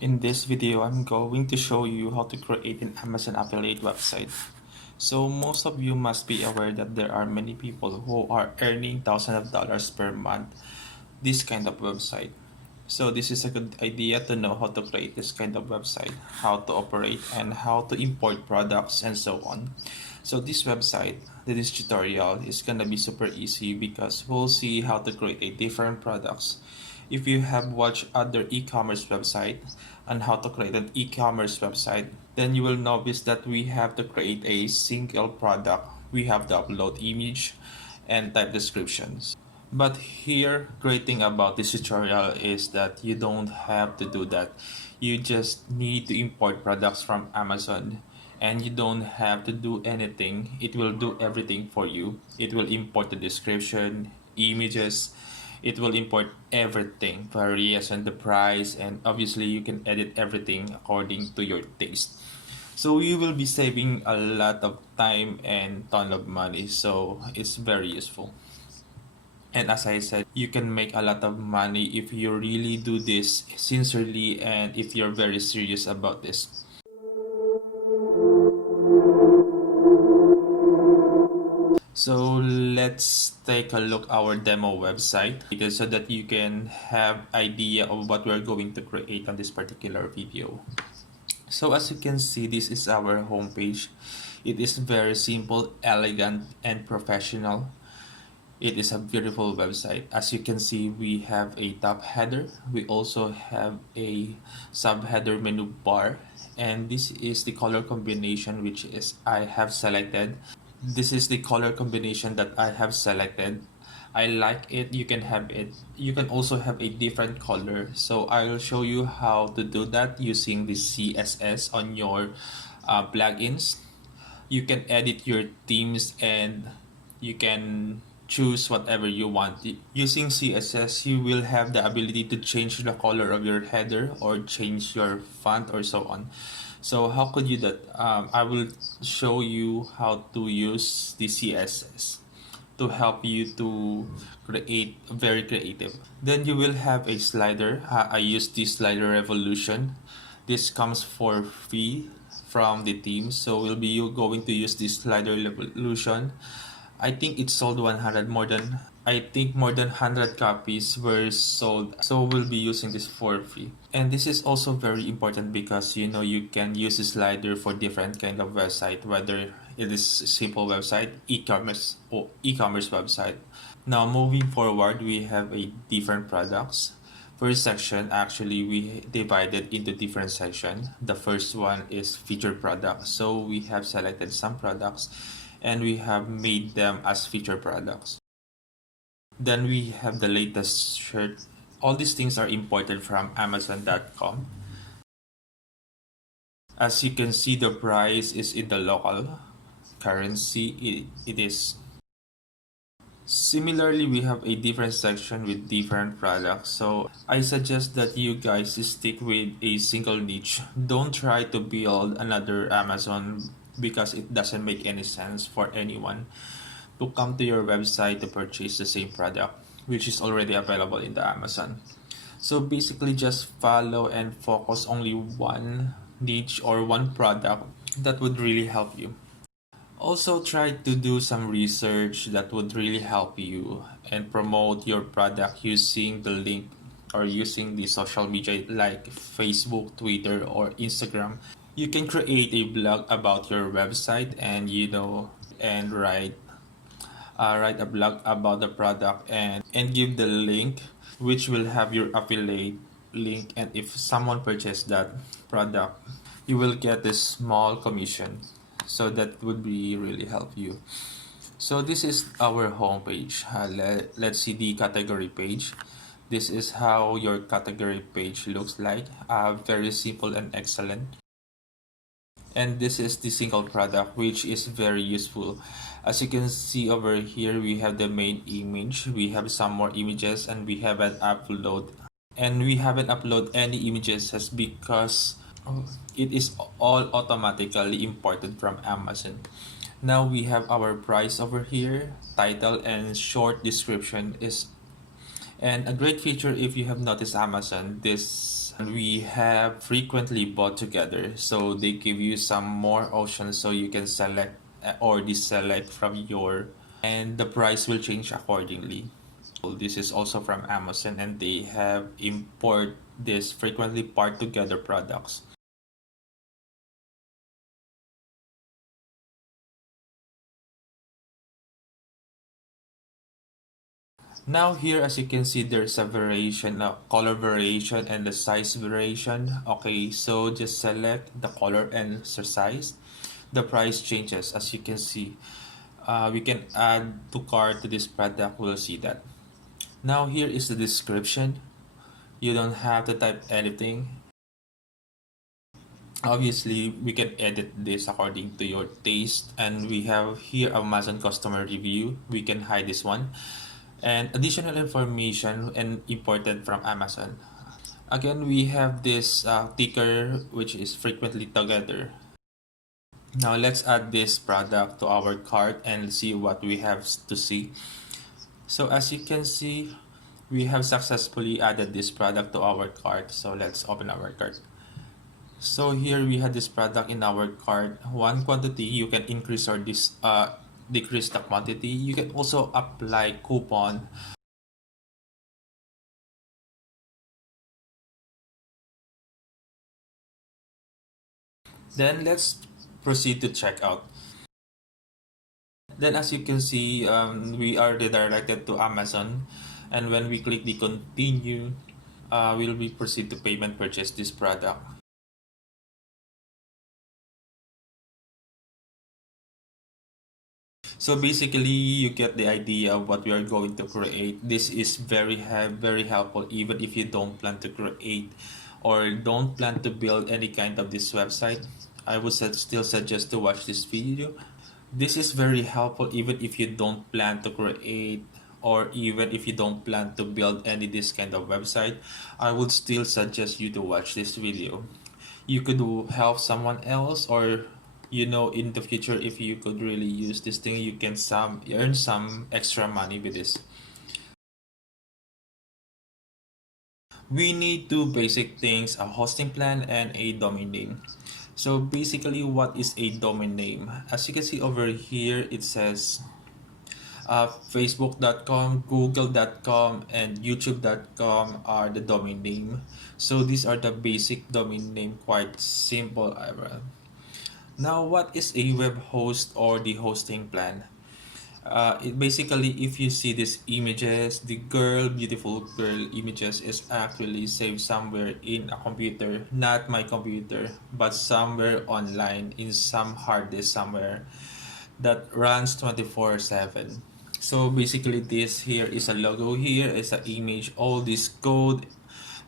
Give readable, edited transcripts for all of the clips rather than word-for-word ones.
In this video, I'm going to show you how to create an Amazon affiliate website. So most of you must be aware that there are many people who are earning thousands of dollars per month this kind of website. So this is a good idea to know how to create this kind of website, how to operate, and how to import products and so on. So this website, this tutorial is gonna be super easy because we'll see how to create a different products. If you have watched other e-commerce website on how to create an e-commerce website, then you will notice that we have to create a single product. We have to upload image and type descriptions. But here, great thing about this tutorial is that you don't have to do that. You just need to import products from Amazon and you don't have to do anything. It will do everything for you. It will import the description, images, it will import everything, variation, the price, and obviously you can edit everything according to your taste. So you will be saving a lot of time and ton of money, so it's very useful. And as I said, you can make a lot of money if you really do this sincerely and if you're very serious about this. So let's take a look our demo website so that you can have idea of what we're going to create on this particular video. So as you can see, this is our homepage. It is very simple, elegant, and professional. It is a beautiful website. As you can see, we have a top header. We also have a subheader menu bar. And this is the color combination which is I have selected. This is the color combination that I have selected. I like it. You can have it. You can also have a different color. So I'll show you how to do that using the CSS on your plugins. You can edit your themes and you can choose whatever you want. Using CSS, you will have the ability to change the color of your header or change your font or so on. So how could you do that? I will show you how to use the CSS to help you to create very creative. Then you will have a slider. I use this slider revolution. This comes for free from the team, so we'll be going to use this slider revolution. I think it sold 100 more than I think more than 100 copies were sold, so we'll be using this for free. And this is also very important because you can use the slider for different kind of website, whether it is simple website, e-commerce or e-commerce website. Now moving forward, we have a different products. First section, actually we divided into different section. The first one is featured products. So we have selected some products and we have made them as featured products. Then we have the latest shirt. All these things are imported from Amazon.com. As you can see, the price is in the local currency. It is. Similarly, we have a different section with different products. So I suggest that you guys stick with a single niche. Don't try to build another Amazon because it doesn't make any sense for anyone to come to your website to purchase the same product which is already available in the Amazon. So basically just follow and focus only one niche or one product that would really help you. Also try to do some research that would really help you and promote your product using the link or using the social media like Facebook, Twitter, or Instagram. You can create a blog about your website and and write a blog about the product and give the link which will have your affiliate link, and if someone purchase that product you will get a small commission, so that would be really help you. So this is our home page. Let's see the category page. This is how your category page looks like. Very simple and excellent. And this is the single product which is very useful. As you can see over here, we have the main image, we have some more images, and we haven't upload any images just because it is all automatically imported from Amazon. Now we have our price over here, title and short description is. And a great feature, if you have noticed Amazon, this We have frequently bought together, so they give you some more options so you can select or deselect from your, and the price will change accordingly. This is also from Amazon, and they have import this frequently part together products. Now here, as you can see, there's a variation, color variation and the size variation. Okay, so just select the color and the size. The price changes, as you can see. We can add to cart to this product. We'll see that. Now here is the description. You don't have to type anything. Obviously, we can edit this according to your taste, and we have here Amazon customer review. We can hide this one, and additional information and imported from Amazon. Again, we have this ticker which is frequently together. Now let's add this product to our cart and see what we have to see. So as you can see, we have successfully added this product to our cart. So let's open our cart. So here we have this product in our cart. One quantity, you can increase or decrease the quantity. You can also apply coupon. Then let's proceed to checkout. Then as you can see, we are redirected to Amazon, and when we click the continue, we'll be proceed to payment purchase this product. So basically, you get the idea of what we are going to create. This is very helpful even if you don't plan to create or don't plan to build any kind of this website. I would still suggest to watch this video. This is very helpful even if you don't plan to create or even if you don't plan to build any this kind of website. I would still suggest you to watch this video. You could help someone else, or in the future, if you could really use this thing, you can earn some extra money with this. We need two basic things: a hosting plan and a domain name. So basically, what is a domain name? As you can see over here, it says facebook.com, google.com, and youtube.com are the domain name. So these are the basic domain name, quite simple. Now, what is a web host or the hosting plan? Basically, if you see these images, the beautiful girl images is actually saved somewhere in a computer, not my computer, but somewhere online in some hard disk somewhere that runs 24/7. So basically, this here is a logo, here is an image, all this code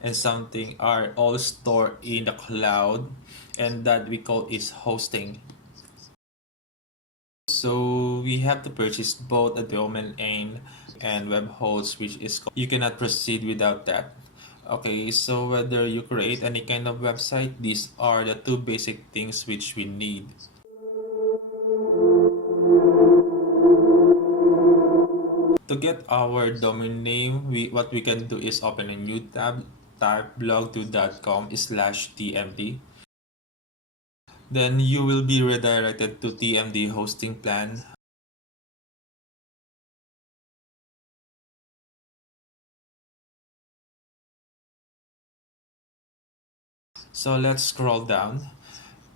and something are all stored in the cloud, and that we call is hosting. So we have to purchase both a domain name and web host, which is you cannot proceed without that. Okay, so whether you create any kind of website, these are the two basic things which we need. To get our domain name, what we can do is open a new tab, type blog2.com/tmd. Then you will be redirected to TMD hosting plan. So let's scroll down.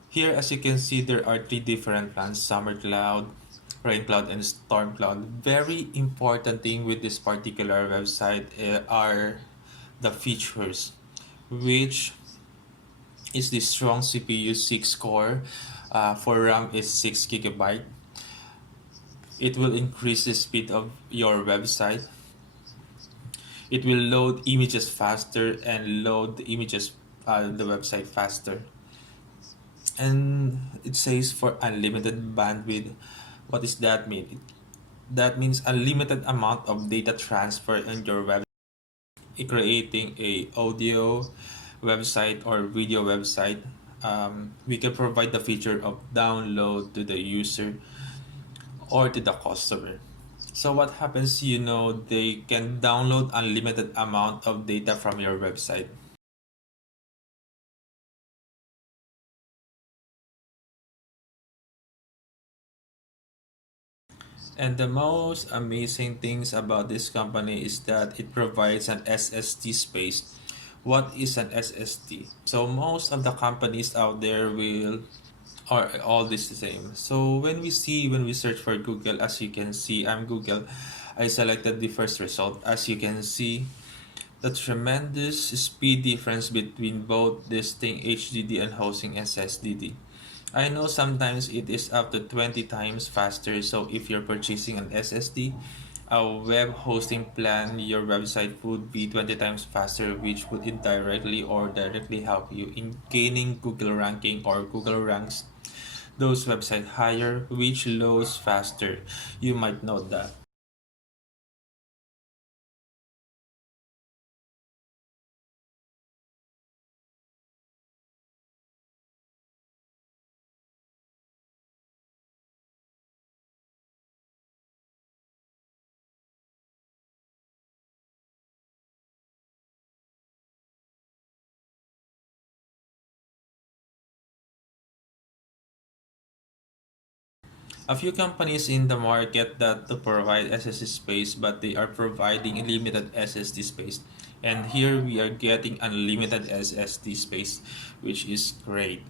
Here, as you can see, there are three different plans: Summer Cloud, Rain Cloud, and Storm Cloud. Very important thing with this particular website are the features, which is the strong CPU 6 core, for RAM is 6 gigabyte. It will increase the speed of your website. It will load images faster and load the images the website faster. And it says for unlimited bandwidth. What does that mean? That means unlimited amount of data transfer in your website. Creating a audio website or video website, we can provide the feature of download to the user or to the customer. So what happens, they can download unlimited amount of data from your website. And the most amazing things about this company is that it provides an SSD space. What is an SSD? So most of the companies out there will are all this the same. So when we search for Google, as you can see, I'm Google. I selected the first result. As you can see, the tremendous speed difference between both distinct HDD and hosting SSDD. I know sometimes it is up to 20 times faster, so if you're purchasing an SSD, a web hosting plan, your website would be 20 times faster, which would indirectly or directly help you in gaining Google ranking, or Google ranks those websites higher, which loads faster. You might note that. A few companies in the market that to provide SSD space, but they are providing limited SSD space. And here we are getting unlimited SSD space, which is great.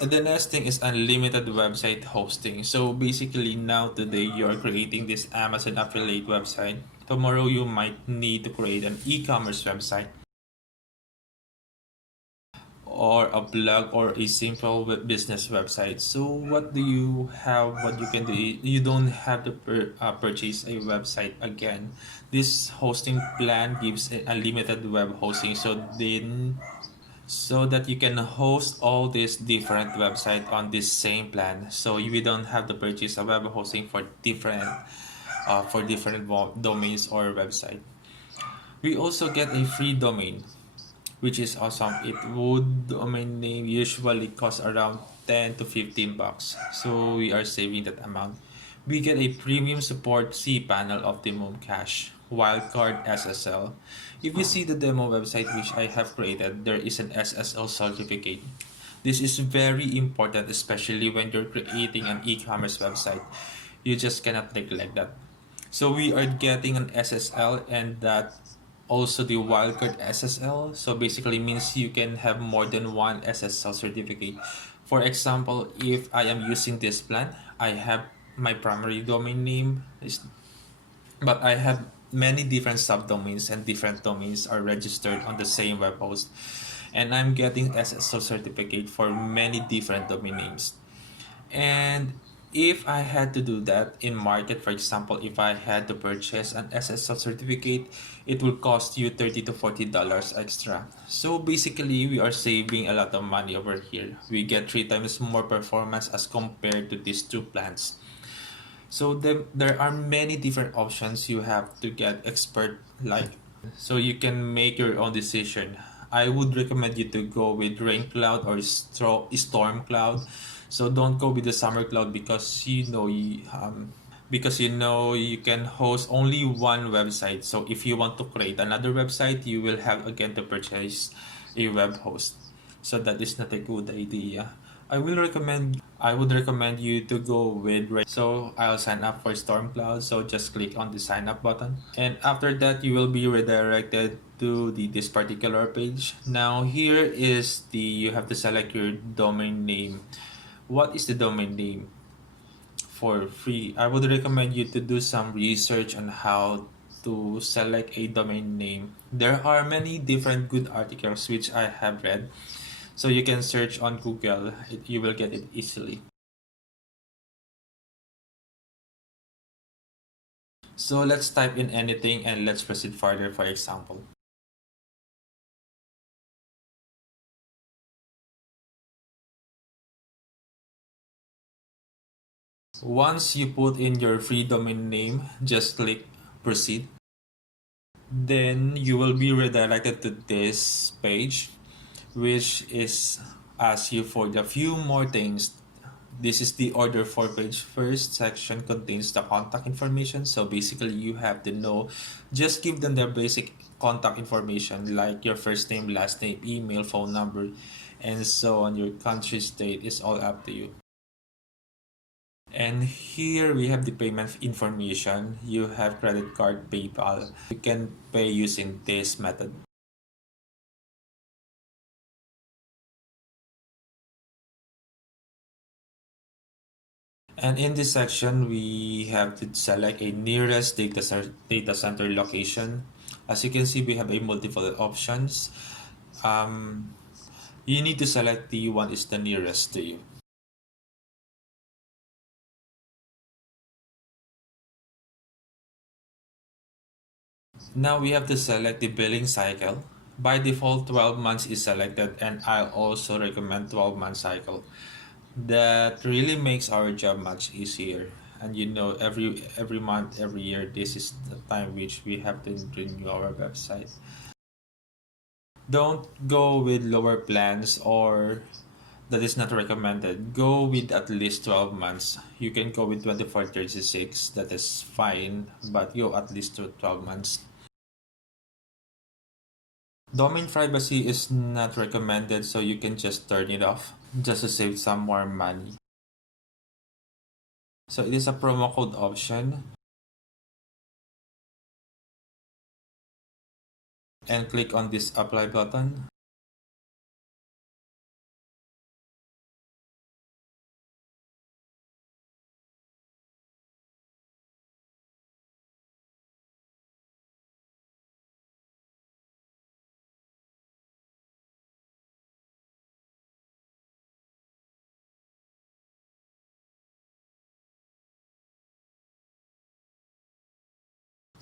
And the next thing is unlimited website hosting. So basically now today you are creating this Amazon affiliate website. Tomorrow you might need to create an e-commerce website, or a blog, or a simple business website. So what do you have? What you can do? You don't have to purchase a website again. This hosting plan gives a unlimited web hosting. So that you can host all these different websites on this same plan. So you don't have to purchase a web hosting for different domains or website. We also get a free domain, which is awesome. It would domain name usually cost around 10 to 15 bucks. So we are saving that amount. We get a premium support cPanel Optimum Cache Wildcard SSL. If you see the demo website which I have created, there is an SSL certificate. This is very important, especially when you're creating an e-commerce website. You just cannot neglect that. So we are getting an SSL, and that also the wildcard SSL. So basically means you can have more than one SSL certificate. For example, if I am using this plan, I have my primary domain name, but I have many different subdomains, and different domains are registered on the same web host. And I'm getting SSL certificate for many different domain names. And if I had to do that in market, for example, if I had to purchase an SSL certificate, it will cost you $30 to $40 extra. So basically, we are saving a lot of money over here. We get 3 times more performance as compared to these two plans. So there are many different options. You have to get expert like, so you can make your own decision. I would recommend you to go with Rain Cloud or Storm Cloud. So don't go with the Summer Cloud, because you can host only one website. So if you want to create another website, you will have again to purchase a web host. So that is not a good idea. I would recommend you to go with Ray. So I'll sign up for Stormcloud. So just click on the sign up button. And after that, you will be redirected to this particular page. Now here is you have to select your domain name. What is the domain name? For free, I would recommend you to do some research on how to select a domain name. There are many different good articles which I have read. So you can search on Google, you will get it easily. So let's type in anything and let's proceed further, for example. Once you put in your free domain name, just click proceed. Then you will be redirected to this page, which is ask you for the few more things. This is the order for page. First section contains the contact information. So basically you have to know, just give them their basic contact information like your first name, last name, email, phone number, and so on. Your country, state is all up to you. And here we have the payment information. You have credit card, PayPal. You can pay using this method. And in this section, we have to select a nearest data center location. As you can see, we have a multiple options. Um, you need to select the one is the nearest to you. Now we have to select the billing cycle. By default, 12 months is selected, and I'll also recommend 12-month cycle. That really makes our job much easier. And you know, every month, every year, this is the time which we have to renew our website. Don't go with lower plans or that is not recommended. Go with at least 12 months. You can go with 2436, that is fine, but go at least to 12 months. Domain privacy is not recommended, so you can just turn it off just to save some more money. So it is a promo code option, and click on this apply button.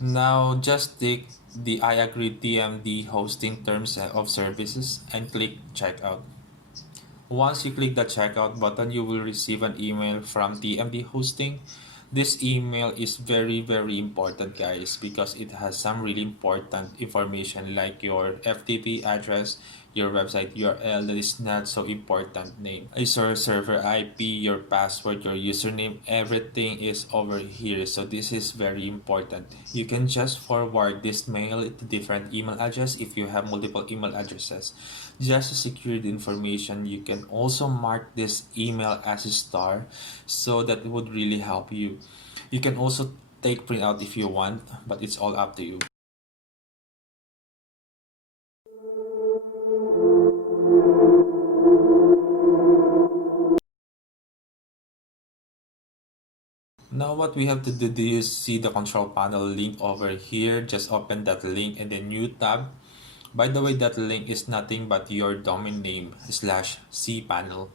Now just take the I agree TMD hosting terms of services and click checkout. Once you click the checkout button, you will receive an email from TMD hosting. This email is very important, guys, because it has some really important information like your FTP address, your website URL that is not so important, name, your server IP, your password, your username, everything is over here. So this is very important. You can just forward this mail to different email address if you have multiple email addresses. Just to secure the information, you can also mark this email as a star, so that would really help you. You can also take printout if you want, but it's all up to you. Now what we have to do is see the control panel link over here. Just open that link in the new tab. By the way, that link is nothing but your domain name / cpanel.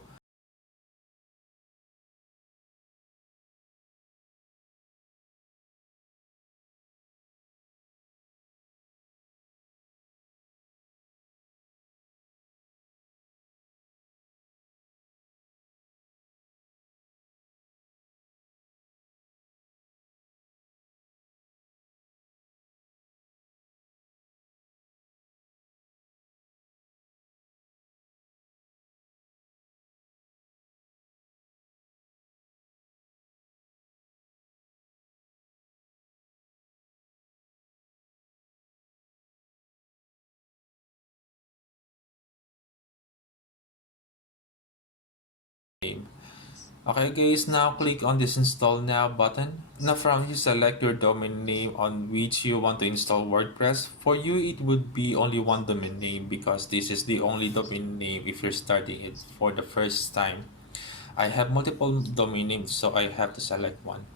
Okay guys, now click on this install now button. Now from here, select your domain name on which you want to install WordPress. For you, it would be only one domain name because this is the only domain name if you're starting it for the first time. I have multiple domain names, so I have to select one.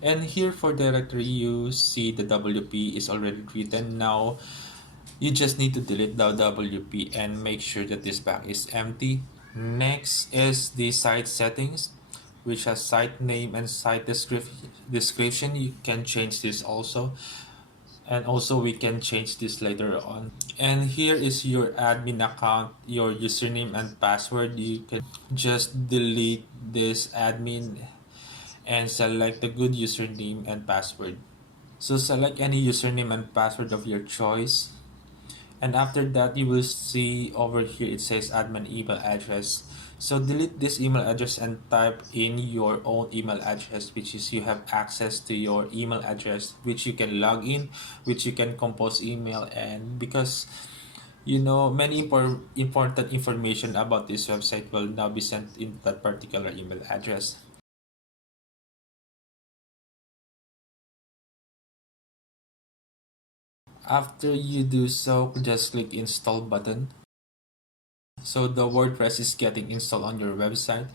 And here for directory, you see the WP is already written. Now you just need to delete the WP and make sure that this bag is empty. Next is the site settings, which has site name and site description. You can change this also, and also we can change this later on. And here is your admin account, your username and password. You can just delete this admin and select the good username and password. So select any username and password of your choice. And after that, you will see over here it says admin email address. So delete this email address and type in your own email address, which is you have access to your email address, which you can log in, which you can compose email. And because you know many important information about this website will now be sent in that particular email address. After you do so, just click install button. So the WordPress is getting installed on your website.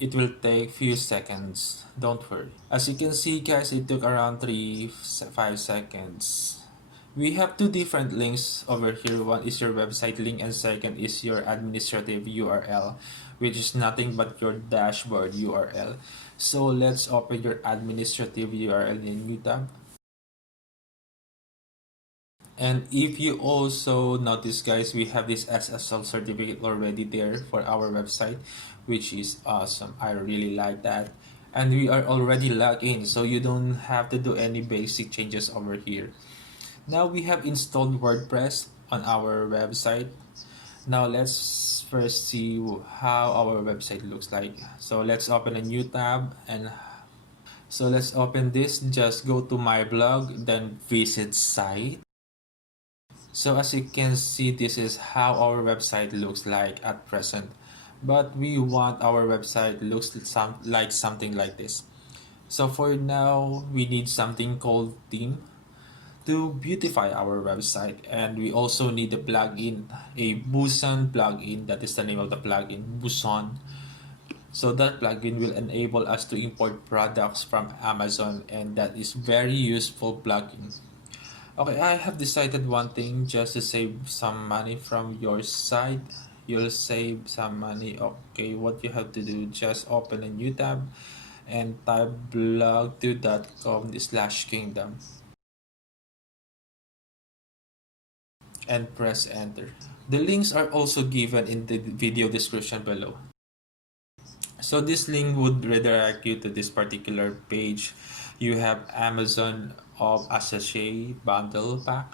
It will take few seconds, don't worry. As you can see guys, it took around 5 seconds. We have two different links over here. One is your website link and second is your administrative URL, which is nothing but your dashboard URL. So let's open your administrative URL in new tab. And if you also notice guys, we have this SSL certificate already there for our website, which is awesome. I really like that. And we are already logged in, so you don't have to do any basic changes over here. Now we have installed WordPress on our website. Now let's first see how our website looks like. So let's open a new tab, and so let's open this. Just go to my blog, then visit site. So as you can see, this is how our website looks like at present. But we want our website looks like something like this. So for now, we need something called theme to beautify our website, and we also need a plugin, a Busan plugin. That is the name of the plugin, Busan. So that plugin will enable us to import products from Amazon, and that is very useful plugin. Okay, I have decided one thing, just to save some money from your side. You'll save some money. Okay, what you have to do, just open a new tab and type blog2.com/kingdom and press enter. The links are also given in the video description below. So this link would redirect you to this particular page. You have Amazon of Associate bundle pack.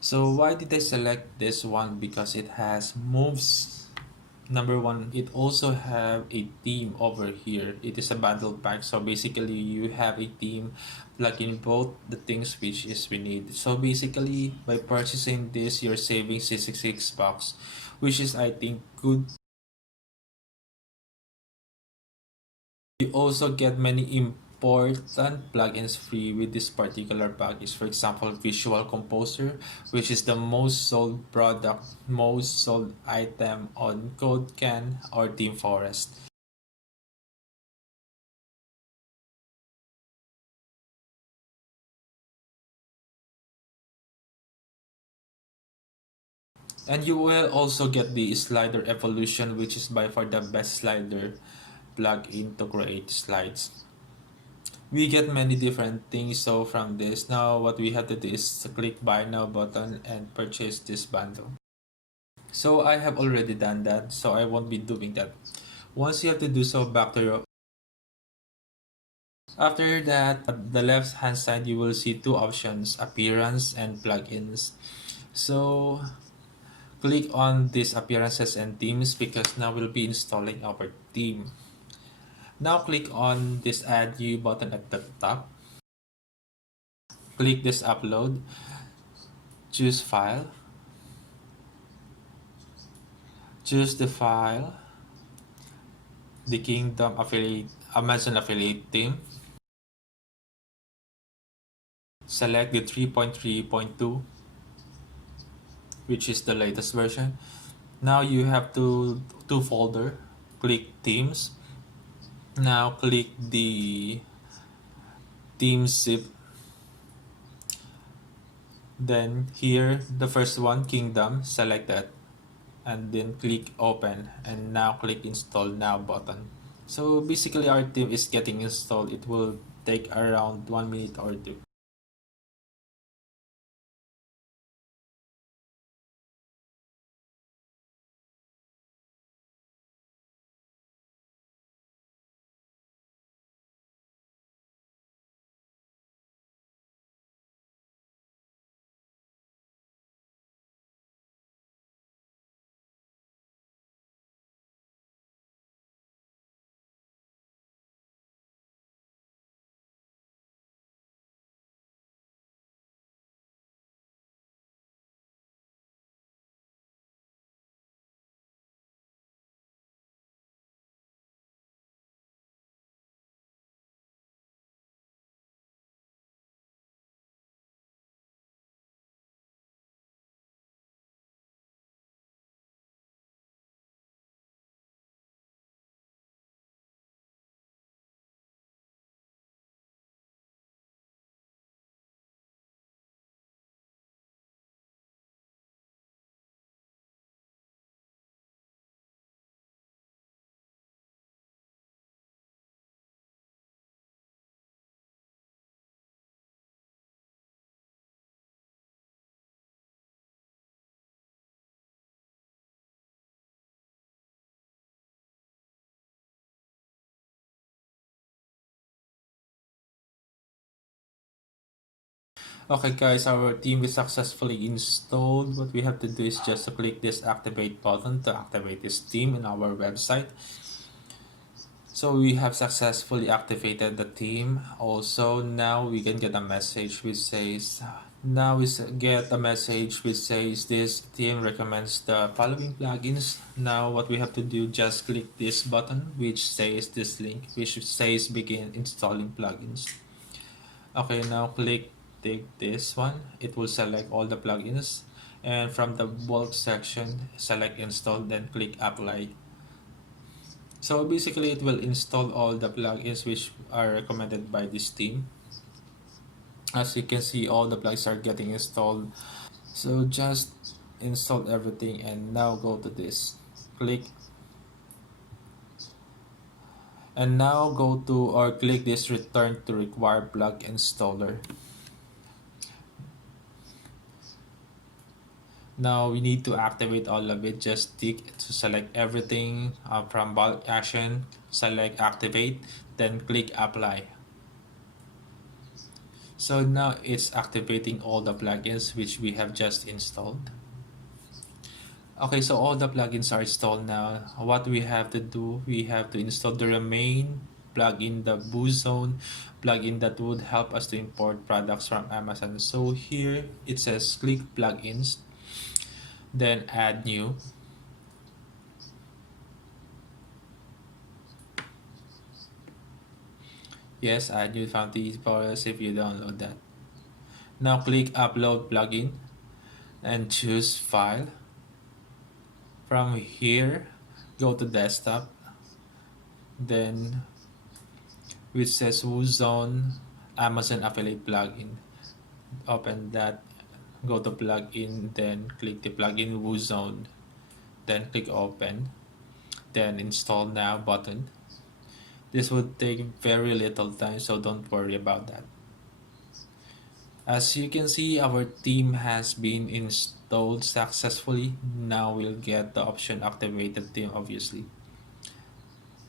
So why did I select this one? Because it has moves. Number one, it also have a theme over here. It is a bundle pack, so basically you have a theme plug in both the things which is we need. So basically by purchasing this, you're saving 66 bucks, which is I think good. You also get many important plugins free with this particular package. For example, Visual Composer, which is the most sold product, most sold item on CodeCan or Team Forest. And you will also get the Slider Evolution, which is by far the best slider plugin to create slides. We get many different things, so from this, now what we have to do is click buy now button and purchase this bundle. So I have already done that, so I won't be doing that. Once you have to do so, back to your. After that, at the left hand side, you will see two options, appearance and plugins. So click on these appearances and themes because now we'll be installing our theme. Now click on this add new button at the top. Click this upload. Choose file. Choose the file. The Kingdom affiliate, Amazon affiliate theme. Select the 3.3.2, which is the latest version. Now you have two folder. Click themes. Now click the theme zip. Then here the first one, Kingdom, select that and then click open, and now click install now button. So basically our theme is getting installed. It will take around 1 minute or two. Okay guys, our theme is successfully installed. What we have to do is just to click this activate button to activate this theme in our website. So we have successfully activated the theme. Also, now we can get a message which says, this theme recommends the following plugins. Now what we have to do, just click this button which says this link, which says begin installing plugins. Okay, now take this one. It will select all the plugins, and from the bulk section, select install, then click apply. So basically it will install all the plugins which are recommended by this team. As you can see, all the plugins are getting installed. So just install everything and now go to this. Click and now go to or click this return to required plug installer. Now we need to activate all of it. Just tick to select everything from bulk action, select activate, then click apply. So now it's activating all the plugins which we have just installed. Okay, so all the plugins are installed now. What we have to do, we have to install the remain plugin, the BooZone plugin that would help us to import products from Amazon. So here it says click plugins, then add new. Yes, add new found these files if you download that. Now click upload plugin and choose file. From here, go to desktop, then which says BooZone Amazon affiliate plugin. Open that, go to plugin, then click the plugin BooZone, then click open, then install now button. This would take very little time, so don't worry about that. As you can see, our theme has been installed successfully. Now we'll get the option activated theme, obviously.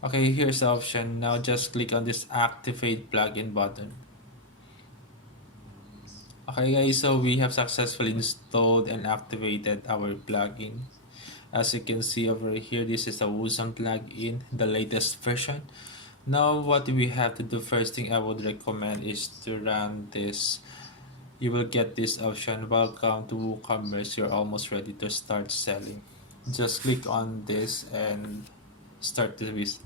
Okay, here's the option. Now just click on this activate plugin button. Okay guys, so we have successfully installed and activated our plugin. As you can see over here, this is the BooZone plugin, the latest version. Now what we have to do, first thing I would recommend is to run this. You will get this option, welcome to WooCommerce, you're almost ready to start selling. Just click on this and start the wizard.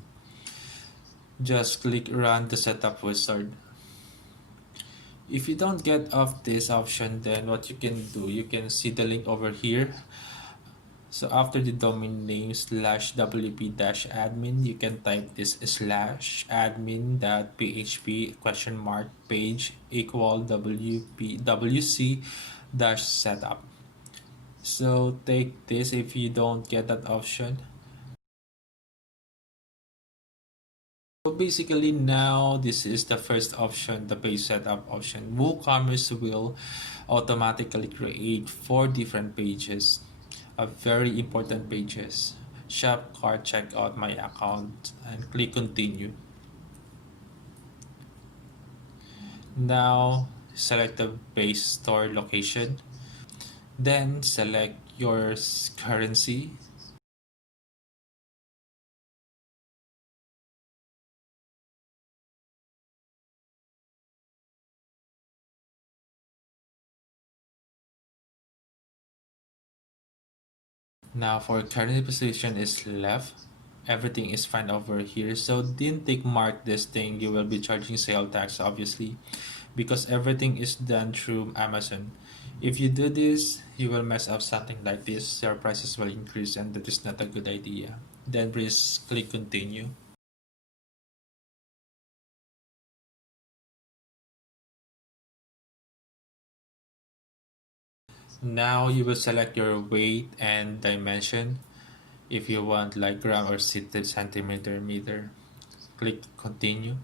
Just click run the setup wizard. If you don't get off this option, then what you can do, you can see the link over here. So after the domain name /wp-admin, you can type this /admin.php page equal wc-setup. So take this if you don't get that option. So basically now this is the first option, the page setup option. WooCommerce will automatically create 4 different pages, very important pages. Shop, cart, check out, my account, and click continue. Now select the base store location, then select your currency. Now for currency position is left. Everything is fine over here. So didn't take mark this thing. You will be charging sale tax obviously because everything is done through Amazon. If you do this, you will mess up something like this. Your prices will increase and that is not a good idea. Then please click continue. Now you will select your weight and dimension. If you want like gram or centimeter meter, click continue.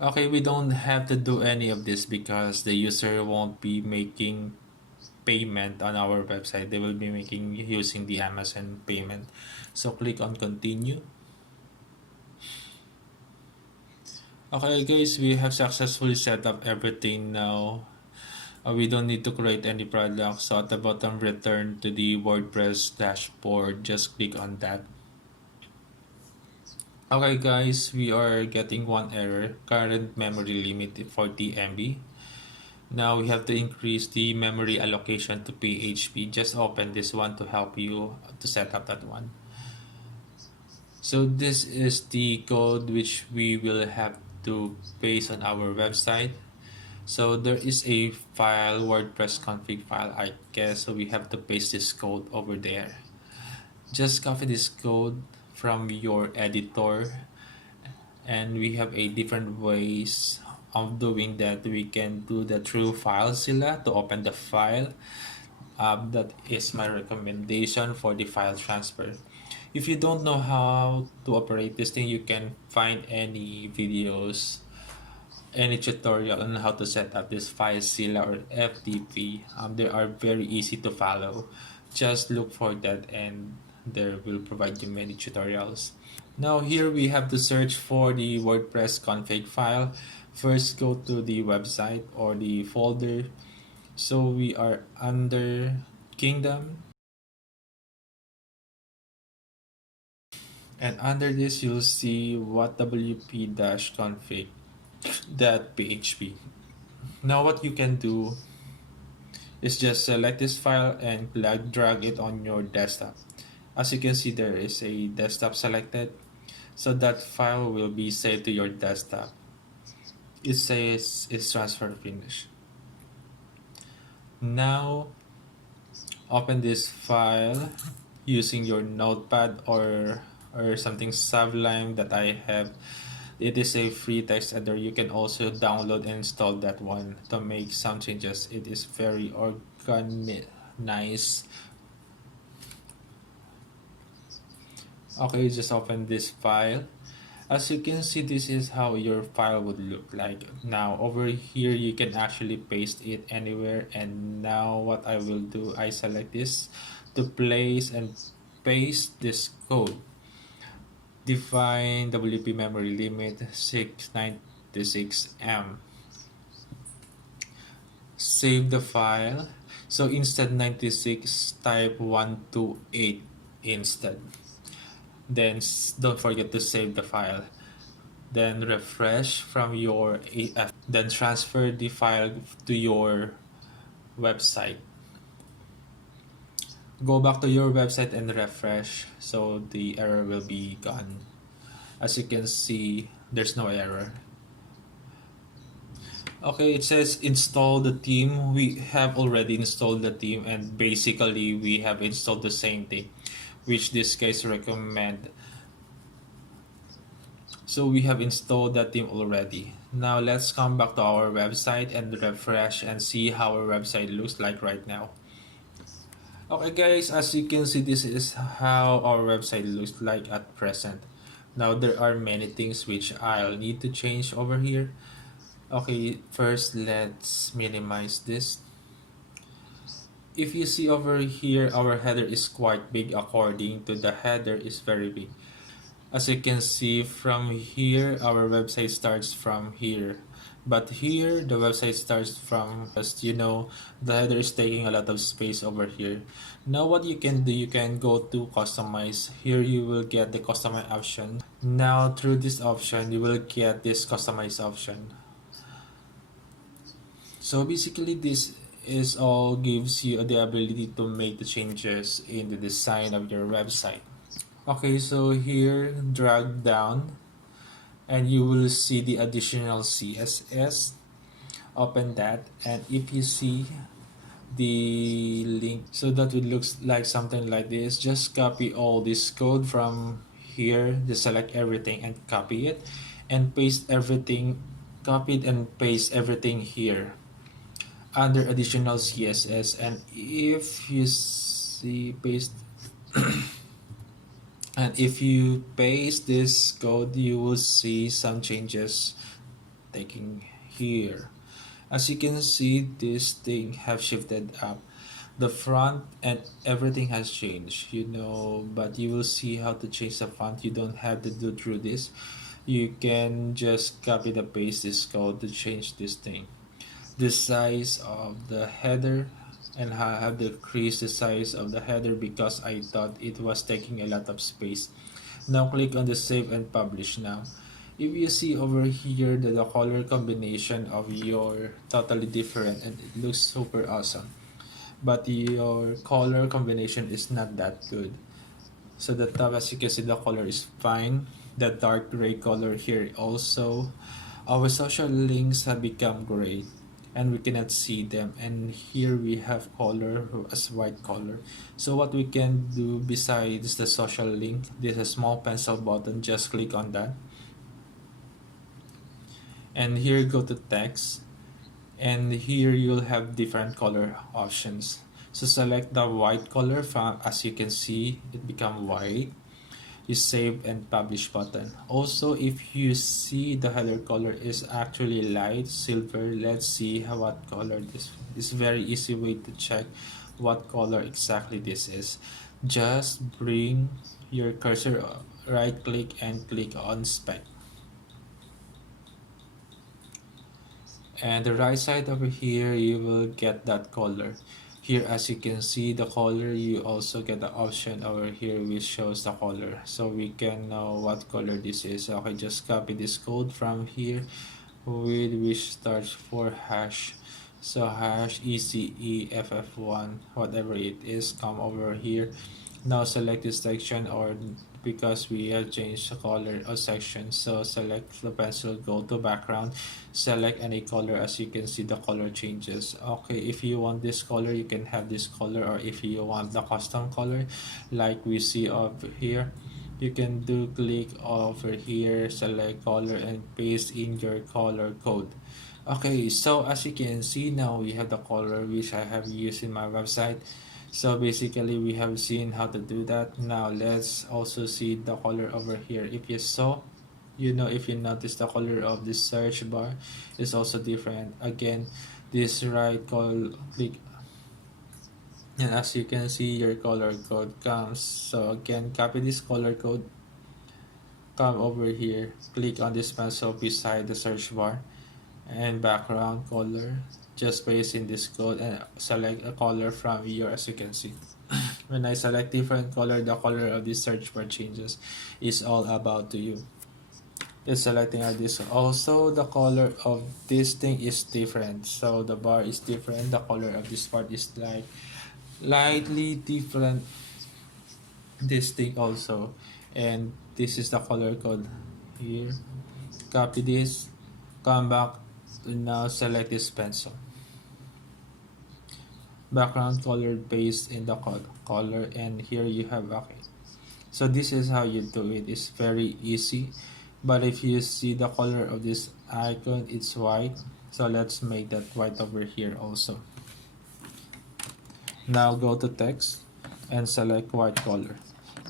Okay, we don't have to do any of this because the user won't be making payment on our website. They will be making using the Amazon payment. So click on continue. Okay guys, we have successfully set up everything now. We don't need to create any product, so at the bottom return to the WordPress dashboard, just click on that. Okay guys, we are getting one error, current memory limit 40 MB. Now we have to increase the memory allocation to PHP. Just open this one to help you to set up that one. So this is the code which we will have to paste on our website. So there is a file, WordPress config file, I guess, so we have to paste this code over there. Just copy this code from your editor, and we have a different ways of doing that. We can do the through FileZilla to open the file. That is my recommendation for the file transfer. If you don't know how to operate this thing, you can find any videos, any tutorial on how to set up this FileZilla or FTP. They are very easy to follow. Just look for that and there will provide you many tutorials. Now here we have to search for the WordPress config file. First go to the website or the folder. So we are under Kingdom. And under this you'll see what wp-config.php. Now what you can do is just select this file and drag it on your desktop. As you can see, there is a desktop selected, so that file will be saved to your desktop. It says it's transfer finished. Now open this file using your notepad or something Sublime that I have. It is a free text editor. You can also download and install that one to make some changes. It is very organized. Okay, just open this file. As you can see, this is how your file would look like. Now over here you can actually paste it anywhere, and now what I will do, I select this to place and paste this code. Define WP memory limit 696M. Save the file. So instead 96, type 128 instead. Then don't forget to save the file. Then refresh from your AF. Then transfer the file to your website. Go back to your website and refresh, so the error will be gone. As you can see, there's no error. Okay, it says install the theme. We have already installed the theme, and basically we have installed the same thing, which this guys recommend. So we have installed that theme already. Now let's come back to our website and refresh and see how our website looks like right now. Okay guys, as you can see, this is how our website looks like at present. Now there are many things which I'll need to change over here. Okay, first let's minimize this. If you see over here, our header is quite big. According to the header is very big. As you can see from here, our website starts from here. But here, the website starts from, just the header is taking a lot of space over here. Now what you can do, you can go to customize. Here you will get the customize option. Now through this option, you will get this customize option. So basically this is all gives you the ability to make the changes in the design of your website. Okay, so here drag down and you will see the additional CSS. Open that, and if you see the link, so that it looks like something like this, just copy all this code from here, just select everything and copy it and paste everything, copy it and paste everything here under additional CSS. And if you see paste and if you paste this code, you will see some changes taking here. As you can see, this thing have shifted up. The front and everything has changed, but you will see how to change the font. You don't have to do through this. you can just copy the paste this code to change this thing. The size of the header, and I have decreased the size of the header because I thought it was taking a lot of space. Now click on the save and publish now. If you see over here that the color combination of your totally different and it looks super awesome, but your color combination is not that good. So the top, as you can see, the color is fine. The dark gray color here also. Our social links have become gray and we cannot see them, and here we have color as white color. So what we can do besides the social link, there's a small pencil button, just click on that, and here go to text, and here you'll have different color options. So select the white color from, as you can see, it become white. You save and publish button. Also, if you see the header color is actually light silver, let's see what color this is. Very easy way to check what color exactly this is. Just bring your cursor, right click and click on spec, and the right side over here you will get that color. Here, as you can see the color, you also get the option over here which shows the color, so we can know what color this is. Okay, just copy this code from here with which starts for hash. So hash ECEFF1, whatever it is, come over here. Now select this section, or because we have changed the color of section, so select the pencil, go to background, select any color. As you can see the color changes. Okay, if you want this color you can have this color, or if you want the custom color like we see over here, you can do click over here, select color and paste in your color code. Okay, so as you can see now we have the color which I have used in my website. So basically we have seen how to do that. Now let's also see the color over here. If you saw, if you notice, the color of this search bar is also different. Again, this right click, and as you can see your color code comes. So again, copy this color code, come over here, click on this pencil beside the search bar, and background color, just paste in this code and select a color from here. As you can see, when I select different color, the color of this search bar changes. It's all about to you. It's selecting this. Also, the color of this thing is different, so the bar is different. The color of this part is lightly different, this thing also, and this is the color code here. Copy this, come back, now select this pencil, background color based in the color, and here you have. Okay, so this is how you do it. It's very easy. But if you see the color of this icon, it's white, so let's make that white over here also. Now go to text and select white color,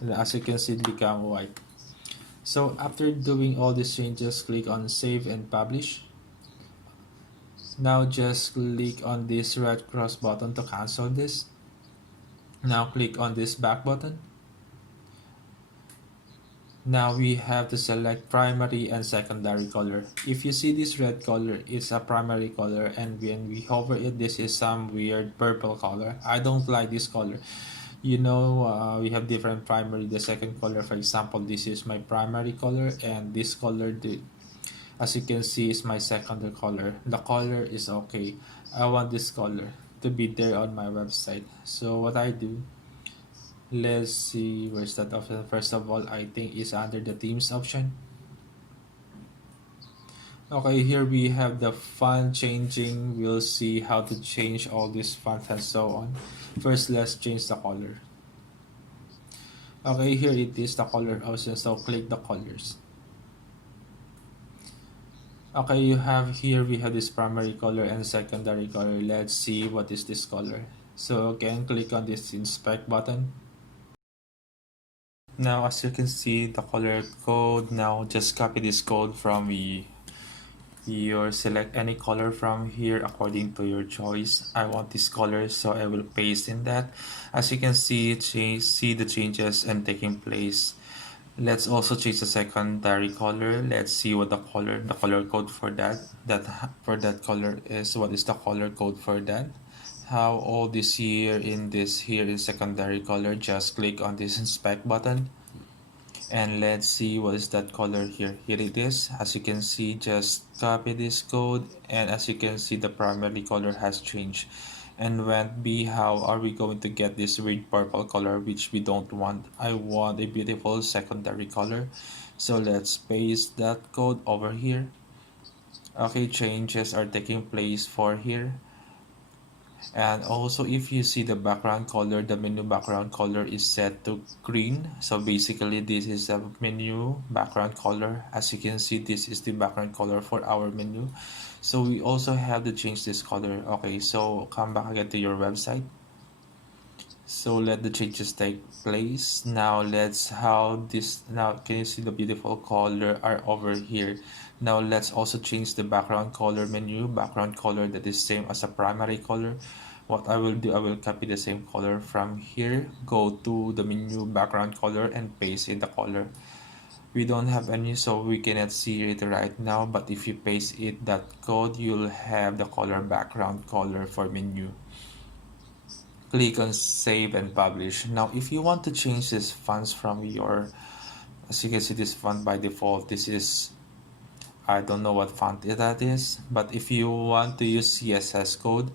and as you can see it become white. So after doing all these changes, click on save and publish. Now just click on this red cross button to cancel this. Now click on this back button. Now we have to select primary and secondary color. If you see this red color, it's a primary color, and when we hover it, this is some weird purple color. I don't like this color. We have different primary. The second color, for example, this is my primary color, and this color, as you can see, is my secondary color. The color is okay. I want this color to be there on my website. So what I do, let's see, where's that option? First of all, I think it's under the themes option. Okay, here we have the font changing. We'll see how to change all this font and so on. First, let's change the color. Okay, here it is, the color option, so click the colors. Okay, we have this primary color and secondary color. Let's see what is this color. So again, click on this inspect button. Now as you can see the color code, now just copy this code from your select any color from here according to your choice. I want this color, so I will paste in that. As you can see, see the changes and taking place. Let's also change the secondary color. Let's see what the color code for that color is. What is the color code for that? How all this here in this here is secondary color. Just click on this inspect button and let's see what is that color here. Here it is. As you can see, just copy this code, and as you can see, the primary color has changed. And when B, how are we going to get this weird purple color which we don't want? I want a beautiful secondary color. So let's paste that code over here. Okay, changes are taking place for here. And also, if you see the background color, the menu background color is set to green. So basically this is the menu background color. As you can see, this is the background color for our menu. So we also have to change this color. Okay, so come back again to your website. So let the changes take place. Now let's now can you see the beautiful color are over here. Now let's also change the background color menu, background color that is same as a primary color. What I will do, I will copy the same color from here, go to the menu background color and paste in the color. We don't have any, so we cannot see it right now, but if you paste it that code, you'll have the color background color for menu. Click on save and publish. Now if you want to change this fonts from your, as you can see, this font by default, this is, I don't know what font that is, but if you want to use CSS code,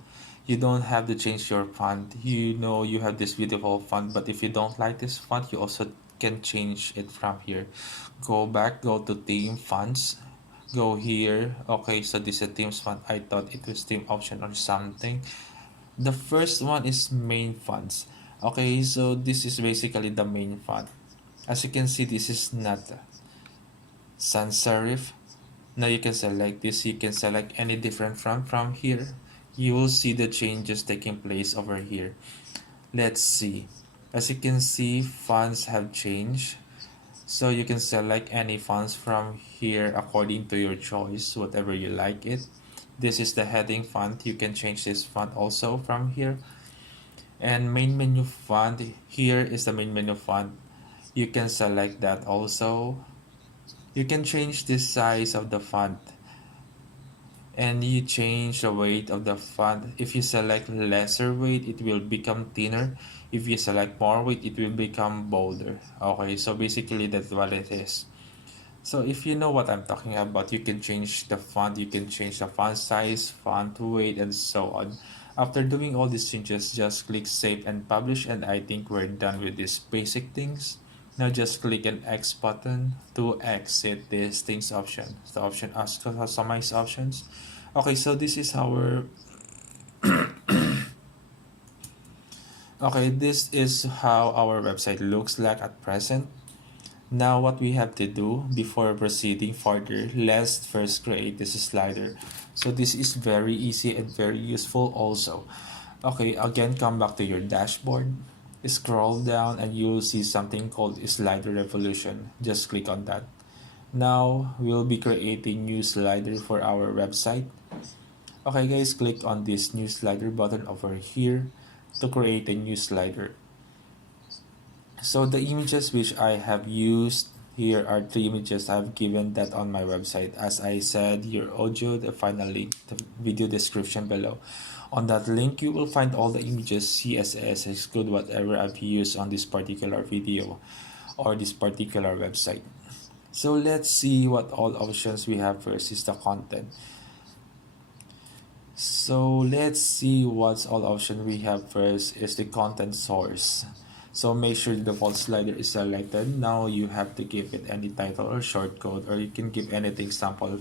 you don't have to change your font. You know you have this beautiful font, but if you don't like this font, you also can change it from here. Go back, go to theme fonts, go here. Okay, so this is a themes font. I thought it was theme option or something. The first one is main fonts. Okay, so this is basically the main font. As you can see, this is not sans serif. Now you can select this, you can select any different font from here. You will see the changes taking place over here. Let's see. As you can see, fonts have changed. So you can select any fonts from here according to your choice, whatever you like it. This is the heading font. You can change this font also from here. And main menu font, here is the main menu font. You can select that also. You can change the size of the font, and you change the weight of the font. If you select lesser weight, it will become thinner. If you select more weight, it will become bolder. Okay, so basically that's what it is. So if you know what I'm talking about, you can change the font, you can change the font size, font weight, and so on. After doing all these changes, just click save and publish, and I think we're done with these basic things. Now just click an X button to exit this things option. The option customize options. Okay, so this is our okay, this is how our website looks like at present. Now what we have to do before proceeding further, let's first create this slider. So this is very easy and very useful also. Okay, again, come back to your dashboard, scroll down, and you'll see something called slider revolution. Just click on that. Now we'll be creating new slider for our website. Okay guys, click on this new slider button over here to create a new slider. So the images which I have used here are 3 images I've given that on my website. As I said, your audio, the final link, the video description below. On that link, you will find all the images, CSS, exclude whatever I've used on this particular video or this particular website. So let's see what all options we have. First is the content. So let's see what's all option we have. First is the content source. So make sure the default slider is selected. Now you have to give it any title or shortcode, or you can give anything sample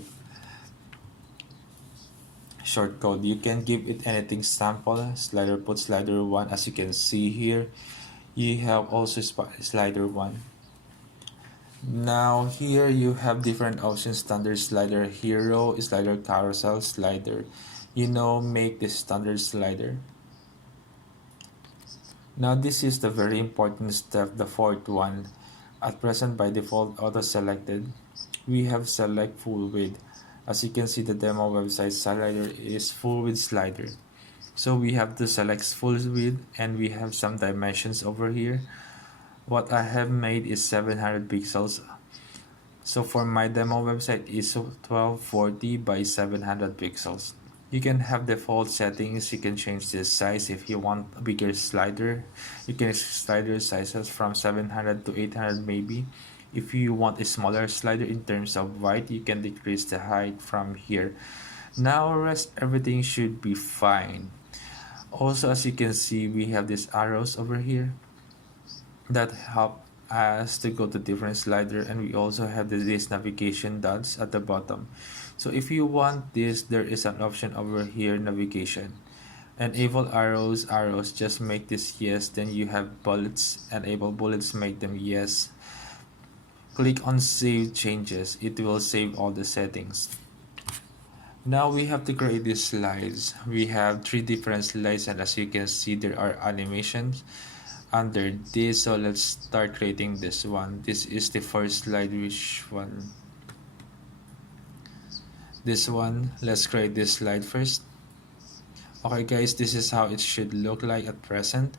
shortcode. You can give it anything sample. Slider, put slider 1. As you can see here, you have also slider 1. Now here you have different options: standard slider, hero, slider, carousel, slider. Make this standard slider. Now this is the very important step, the fourth one. At present, by default auto selected, we have select full width. As you can see, the demo website slider is full width slider. So we have to select full width, and we have some dimensions over here. what I have made is 700 pixels. So for my demo website is 1240 by 700 pixels. You can have default settings. You can change the size if you want a bigger slider. You can slider sizes from 700 to 800 maybe. If you want a smaller slider in terms of height, you can decrease the height from here. Now everything should be fine. Also, as you can see, we have these arrows over here that help us to go to different slider, and we also have these navigation dots at the bottom. So if you want this, there is an option over here, navigation. Enable arrows, just make this yes. Then you have bullets, enable bullets, make them yes. Click on save changes, it will save all the settings. Now we have to create these slides. We have 3 different slides, and as you can see, there are animations under this. So let's start creating this one. This is the first slide. Which one? This one. Let's create this slide first. Okay guys, this is how it should look like at present.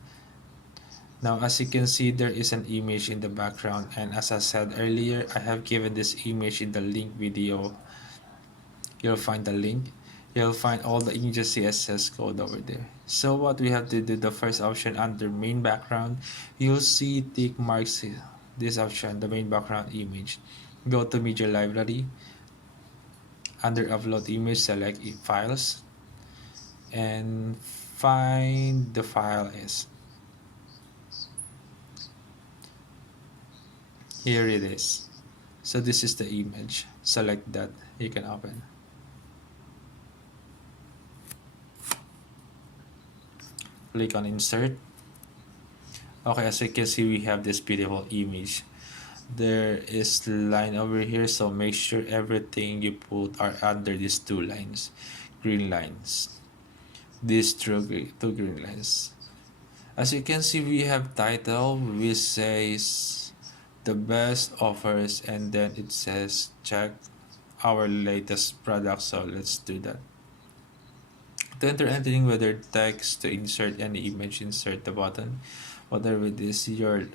Now as you can see, there is an image in the background, and as I said earlier, I have given this image in the link video. You'll find the link. You'll find all the images CSS code over there. So what we have to do, the first option under main background, you'll see tick marks, this option, the main background image. Go to media library. Under upload image, select files and find the file is. Here it is. So this is the image. Select that. You can open. Click on insert. Okay, as you can see, we have this beautiful image. There is line over here, so make sure everything you put are under these 2 lines, green lines. These 2 green lines. As you can see, we have title which says the best offers, and then it says check our latest product. So let's do that. To enter anything, whether text, to insert any image, insert the button. Whatever it is, your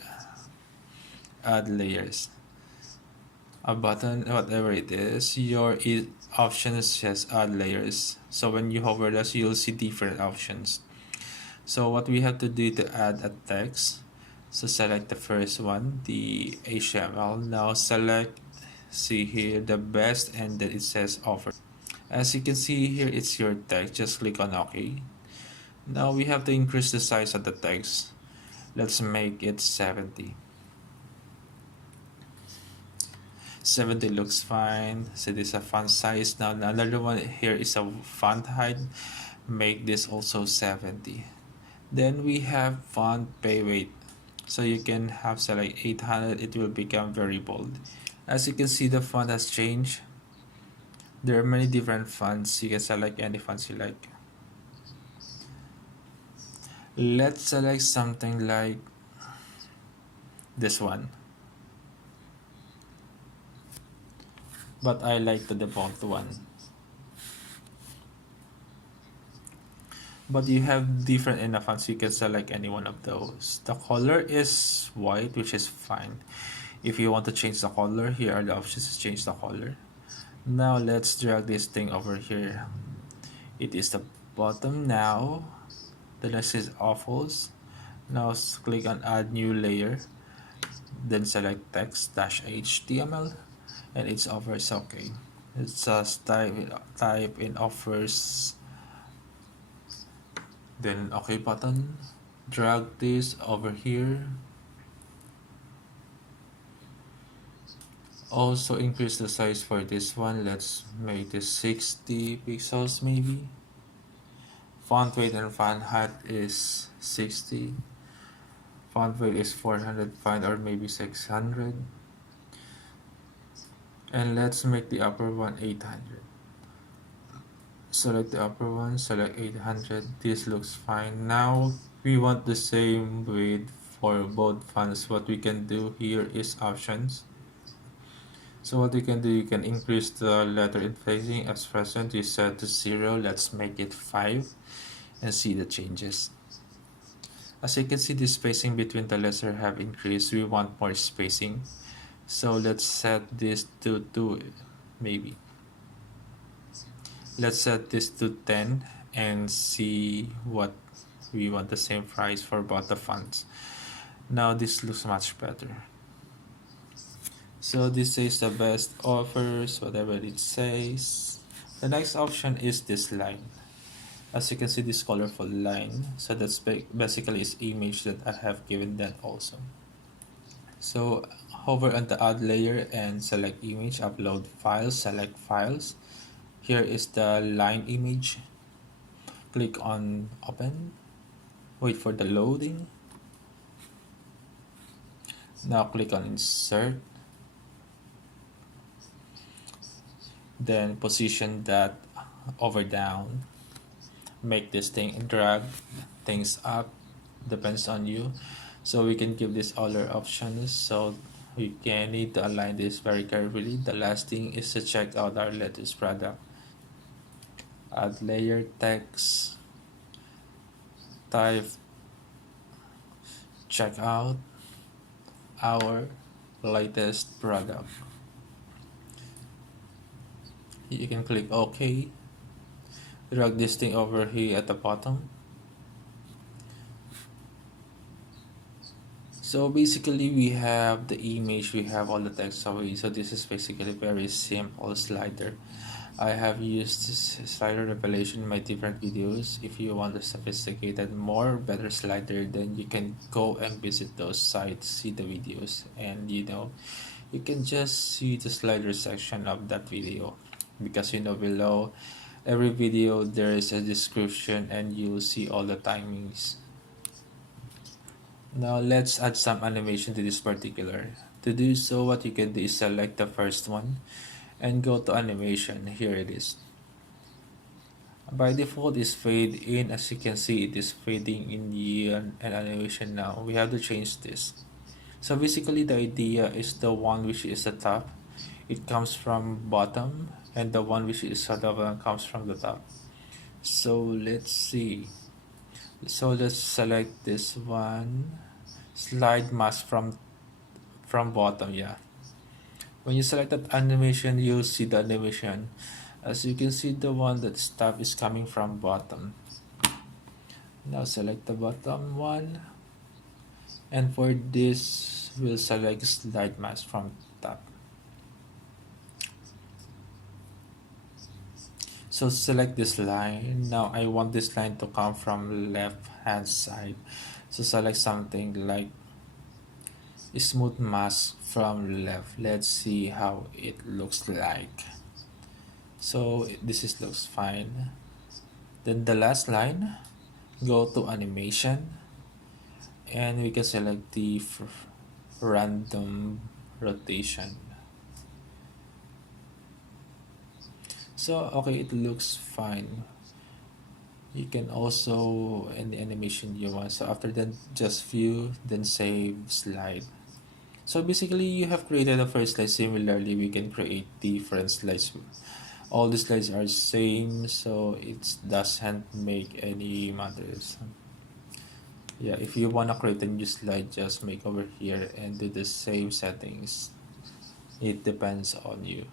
add layers, a button, whatever it is, your options just add layers. So when you hover this, you'll see different options. So what we have to do to add a text, so select the first one, the HTML. Now select, see here, the best, and then it says offer. As you can see here, it's your text. Just click on OK. Now we have to increase the size of the text. Let's make it 70. 70 looks fine. So this is a font size. Now another one here is a font height. Make this also 70. Then we have font pay weight. So you can have select 800. It will become very bold. As you can see, the font has changed. There are many different fonts. You can select any fonts you like. Let's select something like this one, but I like the default one. But you have different enough fonts, you can select any one of those. The color is white, which is fine. If you want to change the color, here are the options to change the color. Now let's drag this thing over here. It is the bottom now. The next is offals. Now click on add new layer. Then select text -html, and it's offers. Okay. Let's just type in offers. Then OK button. Drag this over here. Also increase the size for this one. Let's make this 60 pixels maybe. Font weight and font height is 60. Font weight is 400 fine, or maybe 600. And let's make the upper one 800. Select the upper one, select 800. This looks fine. Now we want the same width for both fonts. What we can do here is options. So what you can do, you can increase the letter spacing. As present, you set to 0. Let's make it 5 and see the changes. As you can see, the spacing between the letter have increased. We want more spacing, so let's set this to 2, maybe. Let's set this to 10 and see what we want the same price for both the fonts. Now this looks much better. So this says the best offers, whatever it says. The next option is this line. As you can see, this colorful line, so that's basically is image that I have given that also. So hover on the add layer and select image, upload files, select files. Here is the line image. Click on open, wait for the loading. Now click on insert, then position that over down. Make this thing and drag things up, depends on you. So we can give this other options, so we can need to align this very carefully. The last thing is to check out our latest product. Add layer text, type check out our latest product. You can click OK. Drag this thing over here at the bottom. So basically we have the image, we have all the text already. So this is basically a very simple slider. I have used this slider revelation in my different videos. If you want a sophisticated, more better slider, then you can go and visit those sites, see the videos, and you can just see the slider section of that video, because below every video there is a description and you'll see all the timings. Now let's add some animation to this particular. To do so, what you can do is select the first one and go to animation. Here it is. By default is fade in. As you can see, it is fading in the animation now. We have to change this. So basically the idea is the one which is the top, it comes from bottom, and the one which is the bottom comes from the top. So let's see. So let's select this one, slide mask from bottom. Yeah, when you select that animation, you'll see the animation. As you can see, the one that's top is coming from bottom. Now select the bottom one, and for this we'll select slide mask from top. So select this line. Now I want this line to come from left hand side, so select something like smooth mask from left. Let's see how it looks like. So this looks fine. Then the last line, go to animation, and we can select the random rotation. So okay, it looks fine. You can also in the animation you want. So after that, just view, then save slide. So basically you have created a first slide. Similarly, we can create different slides. All the slides are same, so it doesn't make any matters. Yeah, if you wanna create a new slide, just make over here and do the same settings. It depends on you.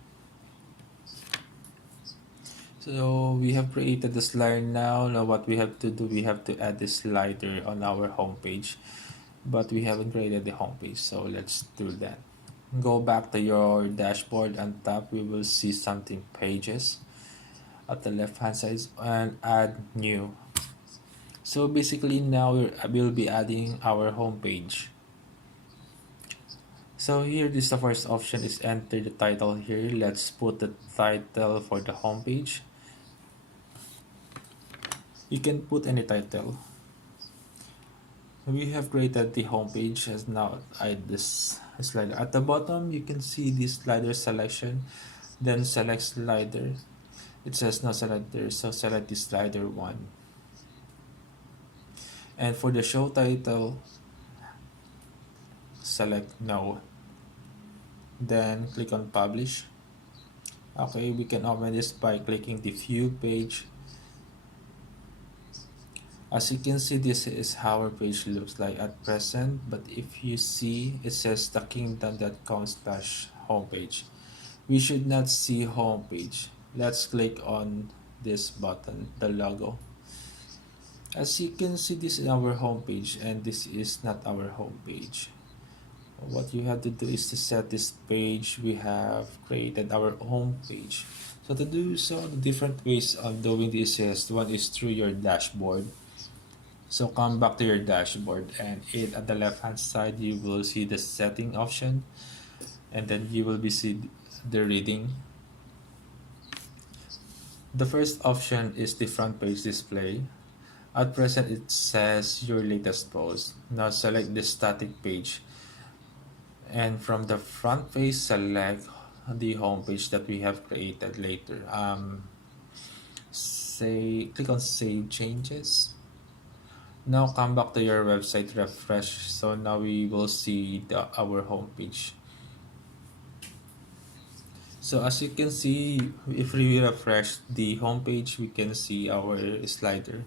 So we have created the slider now. Now what we have to do, we have to add the slider on our home page, but we haven't created the home page, so let's do that. Go back to your dashboard. On top we will see something pages at the left hand side, and add new. So basically now we'll be adding our home page. So here, this the first option is enter the title here. Let's put the title for the home page. You can put any title. We have created the home page. As now add this slider at the bottom, you can see this slider selection, then select slider. It says no slider, so select the slider one, and for the show title, select no, then click on publish. Okay, we can open this by clicking the view page. As you can see, this is how our page looks like at present, but if you see, it says thekingdom.com/homepage. We should not see homepage. Let's click on this button, the logo. As you can see, this is our homepage and this is not our homepage. What you have to do is to set this page. We have created our home page. So to do so, the different ways of doing this is, one is through your dashboard. So come back to your dashboard, and at the left hand side you will see the setting option, and then you will be see the reading. The first option is the front page display. At present it says your latest post. Now select the static page, and from the front page select the home page that we have created later. Click on save changes. Now come back to your website, refresh. So now we will see our home page. So as you can see, if we refresh the home page, we can see our slider.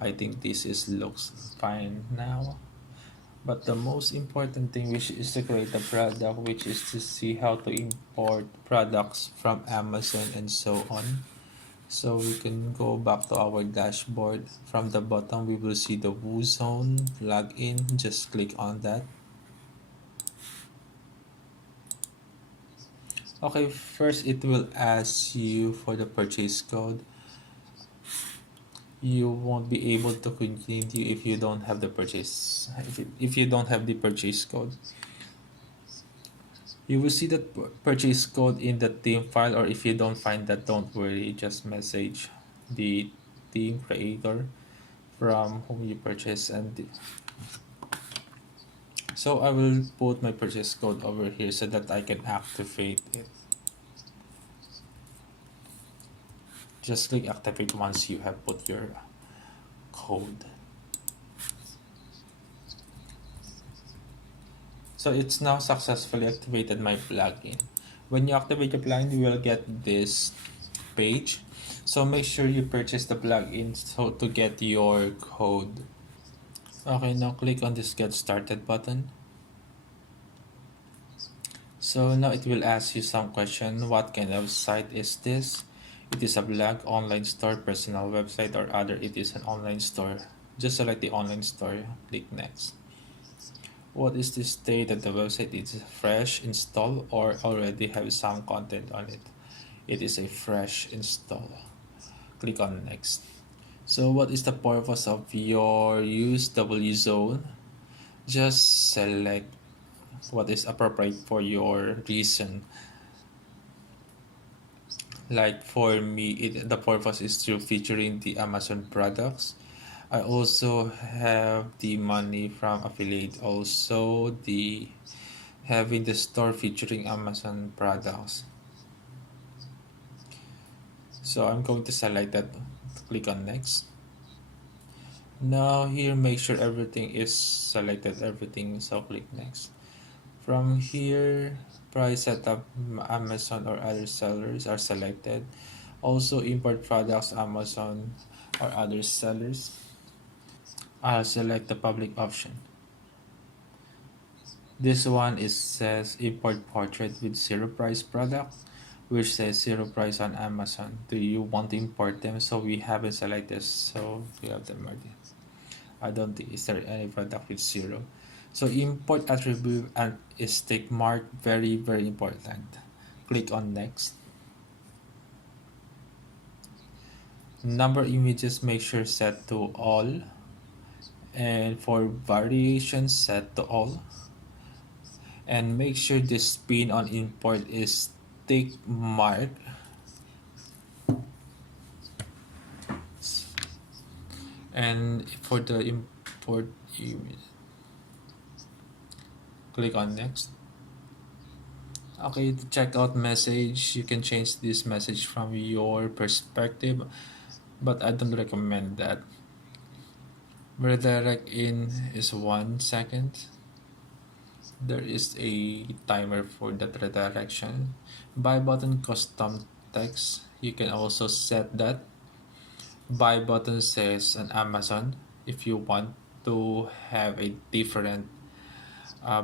I think this looks fine now. But the most important thing, which is to create a product, which is to see how to import products from Amazon and so on. So we can go back to our dashboard. From the bottom, we will see the WooZone plugin. Just click on that. Okay, first it will ask you for the purchase code. You won't be able to continue if you don't have the purchase, if you don't have the purchase code. You will see the purchase code in the theme file, or if you don't find that, don't worry, just message the theme creator from whom you purchase. And so I will put my purchase code over here so that I can activate it. Just click activate once you have put your code. So it's now successfully activated my plugin. When you activate the plugin, you will get this page. So make sure you purchase the plugin so to get your code. Okay, now click on this get started button. So now it will ask you some question. What kind of site is this? It is a blog, online store, personal website, or other. It is an online store. Just select the online store. Click next. What is the state of the website? It's fresh install or already have some content on it. It is a fresh install. Click on next. So what is the purpose of your use WooZone? Just select what is appropriate for your reason. Like for me, the purpose is to featuring the Amazon products. I also have the money from affiliate, also the having the store featuring Amazon products. So I'm going to select that. Click on next. Now here, make sure everything is selected, everything, so click next. From here, price setup, Amazon or other sellers are selected. Also import products, Amazon or other sellers. I'll select the public option. This one says import portrait with zero price product, which says zero price on Amazon. Do you want to import them? So we haven't selected, so we have them already. I don't think is there any product with zero. So import attribute and is tick mark, very important. Click on next. Number images, make sure set to all, and for variation set to all, and make sure the spin on import is tick mark. And for the import image, click on next. Okay, the checkout message, you can change this message from your perspective, but I don't recommend that. Redirect in is 1 second. There is a timer for that redirection. Buy button custom text, you can also set that. Buy button says on Amazon, if you want to have a different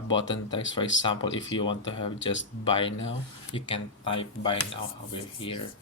button text. For example, if you want to have just buy now, you can type buy now over here.